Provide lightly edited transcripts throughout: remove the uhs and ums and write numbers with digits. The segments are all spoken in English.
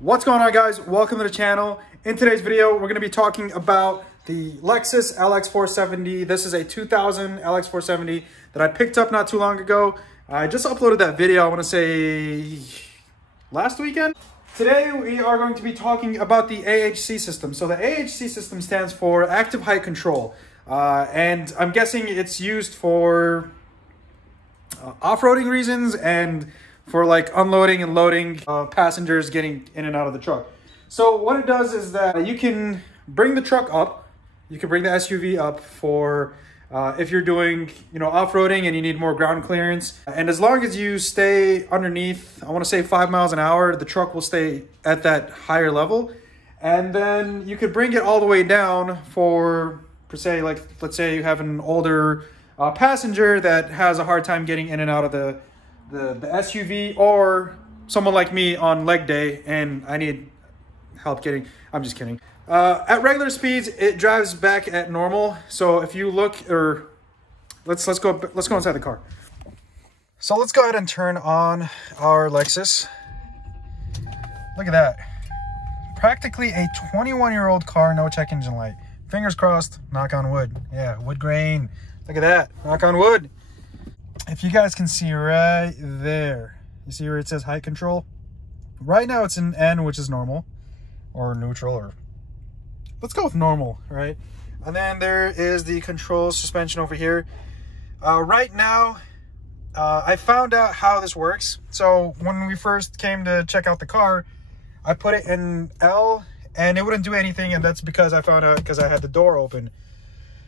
What's going on, guys? Welcome to the channel. In today's video, we're going to be talking about the Lexus LX470. This is a 2000 LX470 that I picked up not too long ago. I just uploaded that video, I want to say last weekend. Today, we are going to be talking about the AHC system. So the AHC system stands for Active Height Control. And I'm guessing it's used for off-roading reasons and for like unloading and loading passengers getting in and out of the truck. So what it does is that you can bring the truck up, you can bring the SUV up for if you're doing, off-roading and you need more ground clearance. And as long as you stay underneath, I want to say 5 miles an hour, the truck will stay at that higher level. And then you could bring it all the way down for say, like, let's say you have an older passenger that has a hard time getting in and out of the SUV, or someone like me on leg day and I need help getting, I'm just kidding. At regular speeds, it drives back at normal. So if you look, or let's go inside the car. So let's go ahead and turn on our Lexus. Look at that. Practically a 21-year-old car, no check engine light. Fingers crossed, knock on wood. Yeah, wood grain. Look at that, knock on wood. If you guys can see right there, you see where it says height control? Right now it's in N, which is normal, or neutral, or let's go with normal, right? And then there is the control suspension over here. Right now, I found out how this works. So when we first came to check out the car, I put it in L and it wouldn't do anything, and that's because I found out because I had the door open.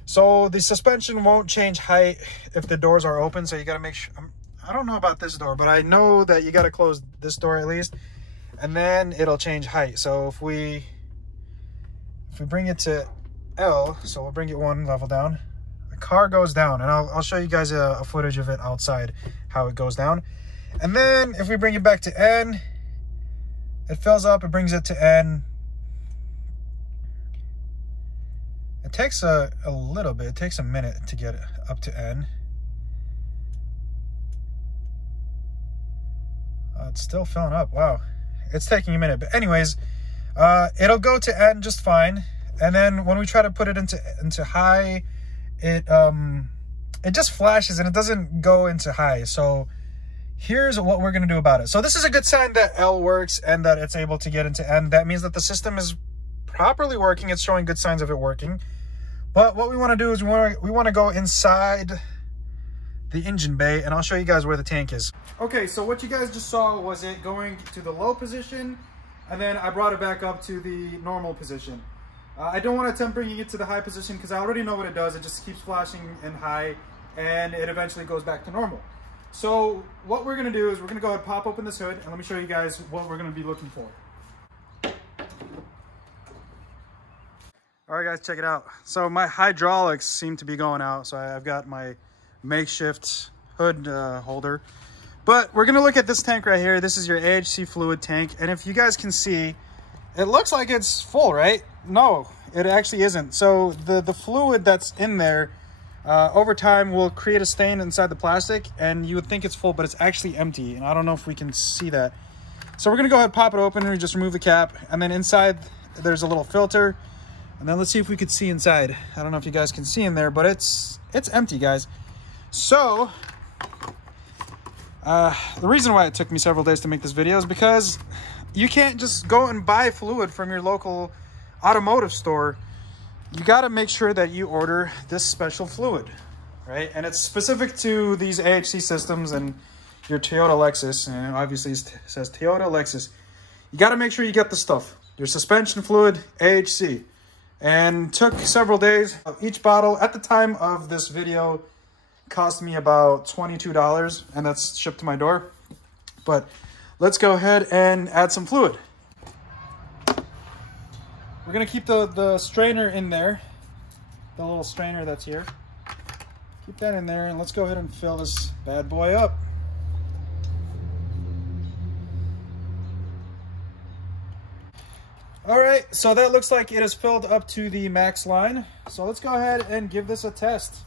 So the suspension won't change height if the doors are open. So you got to make sure, I don't know about this door, but I know that you got to close this door at least, and then it'll change height. So if we bring it to L, so we'll bring it one level down, the car goes down, and I'll show you guys a footage of it outside, how it goes down. And then if we bring it back to N, it fills up, it brings it to N. It takes a little bit, it takes a minute to get it up to N. It's still filling up, wow. It's taking a minute, but anyways, it'll go to N just fine. And then when we try to put it into high, it just flashes and it doesn't go into high. So here's what we're gonna do about it. So this is a good sign that L works and that it's able to get into N. That means that the system is properly working. It's showing good signs of it working. But what we want to do is we want to go inside the engine bay, and I'll show you guys where the tank is. Okay, so what you guys just saw was it going to the low position, and then I brought it back up to the normal position. I don't want to attempt bringing it to the high position because I already know what it does. It just keeps flashing in high, and it eventually goes back to normal. So what we're going to do is we're going to go ahead and pop open this hood, and let me show you guys what we're going to be looking for. All right, guys, check it out. So my hydraulics seem to be going out. So I've got my makeshift hood holder. But we're going to look at this tank right here. This is your AHC fluid tank. And if you guys can see, it looks like it's full, right? No, it actually isn't. So the fluid that's in there over time will create a stain inside the plastic. And you would think it's full, but it's actually empty. And I don't know if we can see that. So we're going to go ahead and pop it open and just remove the cap. And then inside, there's a little filter. And then let's see if we could see inside. I don't know if you guys can see in there, but it's empty, guys. So the reason why it took me several days to make this video is because you can't just go and buy fluid from your local automotive store. You got to make sure that you order this special fluid, right? And it's specific to these AHC systems and your Toyota Lexus. And obviously it says Toyota Lexus. You got to make sure you get the stuff. Your suspension fluid, AHC. And took several days. Each bottle at the time of this video cost me about $22, and that's shipped to my door. But let's go ahead and add some fluid. We're gonna keep the strainer in there, the little strainer that's here. Keep that in there, and let's go ahead and fill this bad boy up. All right, so that looks like it is filled up to the max line. So let's go ahead and give this a test.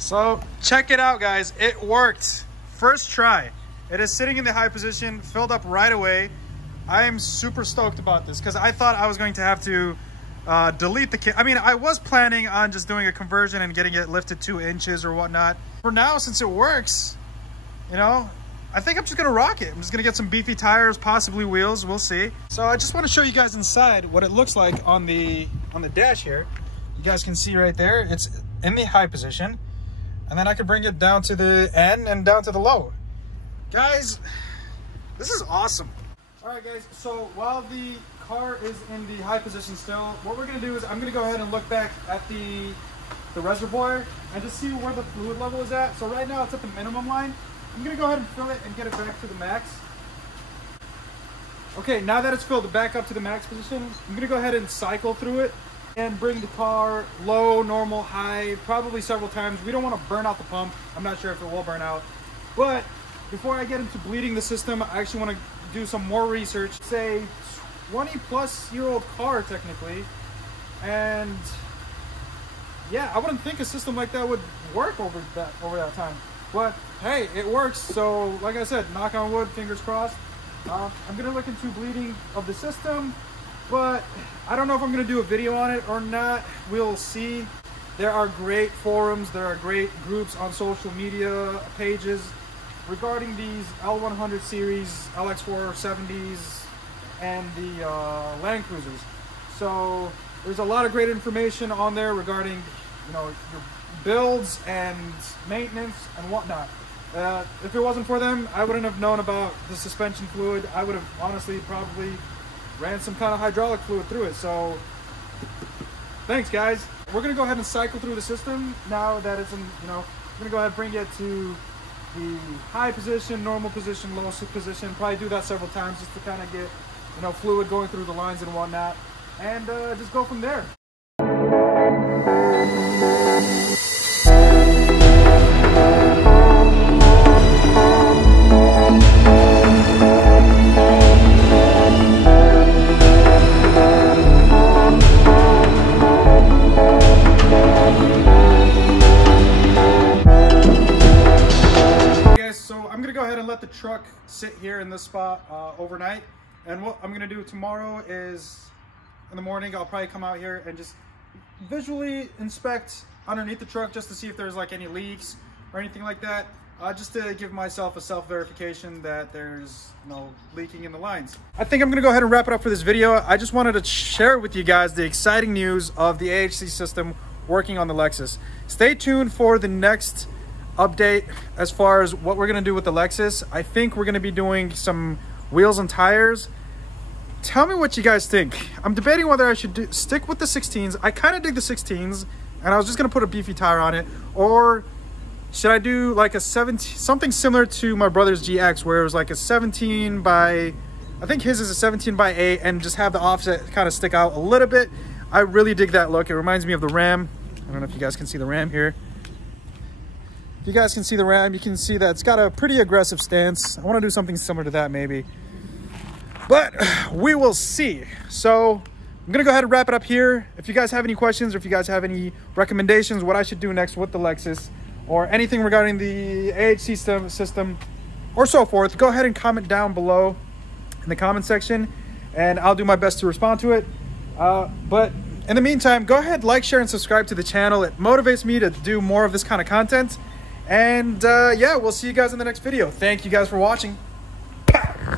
So check it out, guys. It worked. First try. It is sitting in the high position, filled up right away. I am super stoked about this because I thought I was going to have to delete the kit. I mean, I was planning on just doing a conversion and getting it lifted 2 inches or whatnot. For now, since it works, you know, I think I'm just gonna rock it. I'm just gonna get some beefy tires, possibly wheels, we'll see. So I just wanna show you guys inside what it looks like on the dash here. You guys can see right there, it's in the high position. And then I can bring it down to the N and down to the low. Guys, this is awesome. All right, guys, so while the car is in the high position still, what we're gonna do is I'm gonna go ahead and look back at the reservoir and just see where the fluid level is at. So right now it's at the minimum line. I'm gonna go ahead and fill it and get it back to the max. Okay, now that it's filled back up to the max position, I'm gonna go ahead and cycle through it and bring the car low, normal, high, probably several times. We don't want to burn out the pump. I'm not sure if it will burn out. But before I get into bleeding the system, I actually want to do some more research. It's a 20-plus-year-old car, technically. And yeah, I wouldn't think a system like that would work over that time. But hey, it works. So like I said, knock on wood, fingers crossed. I'm gonna look into bleeding of the system, but I don't know if I'm gonna do a video on it or not. We'll see. There are great forums, there are great groups on social media pages regarding these L100 series, LX470s, and the Land Cruisers. So there's a lot of great information on there regarding, you know, your builds and maintenance and whatnot. If it wasn't for them, I wouldn't have known about the suspension fluid. I would have honestly probably ran some kind of hydraulic fluid through it. So thanks, guys. We're gonna go ahead and cycle through the system now that it's in, you know, we're gonna go ahead and bring it to the high position, normal position, low position. Probably do that several times just to kind of get, you know, fluid going through the lines and whatnot, and just go from there. Let the truck sit here in this spot overnight, and what I'm gonna do tomorrow is in the morning I'll probably come out here and just visually inspect underneath the truck just to see if there's like any leaks or anything like that, just to give myself a self-verification that there's no leaking in the lines. I think I'm gonna go ahead and wrap it up for this video. I just wanted to share with you guys the exciting news of the AHC system working on the Lexus. Stay tuned for the next update as far as what we're gonna do with the Lexus. I think we're gonna be doing some wheels and tires. Tell me what you guys think. I'm debating whether I should stick with the 16s. I kind of dig the 16s, and I was just gonna put a beefy tire on it, or should I do like a 17, something similar to my brother's GX, where it was like a 17 by, I think his is a 17 by 8, and just have the offset kind of stick out a little bit. I really dig that look. It reminds me of the Ram. I don't know if you guys can see the Ram here. If you guys can see the Ram, you can see that it's got a pretty aggressive stance. I want to do something similar to that maybe, but we will see. So I'm gonna go ahead and wrap it up here. If you guys have any questions, or if you guys have any recommendations what I should do next with the Lexus, or anything regarding the AHC system or so forth, go ahead and comment down below in the comment section, and I'll do my best to respond to it. But in the meantime, go ahead, like, share, and subscribe to the channel. It motivates me to do more of this kind of content. And yeah, we'll see you guys in the next video. Thank you guys for watching.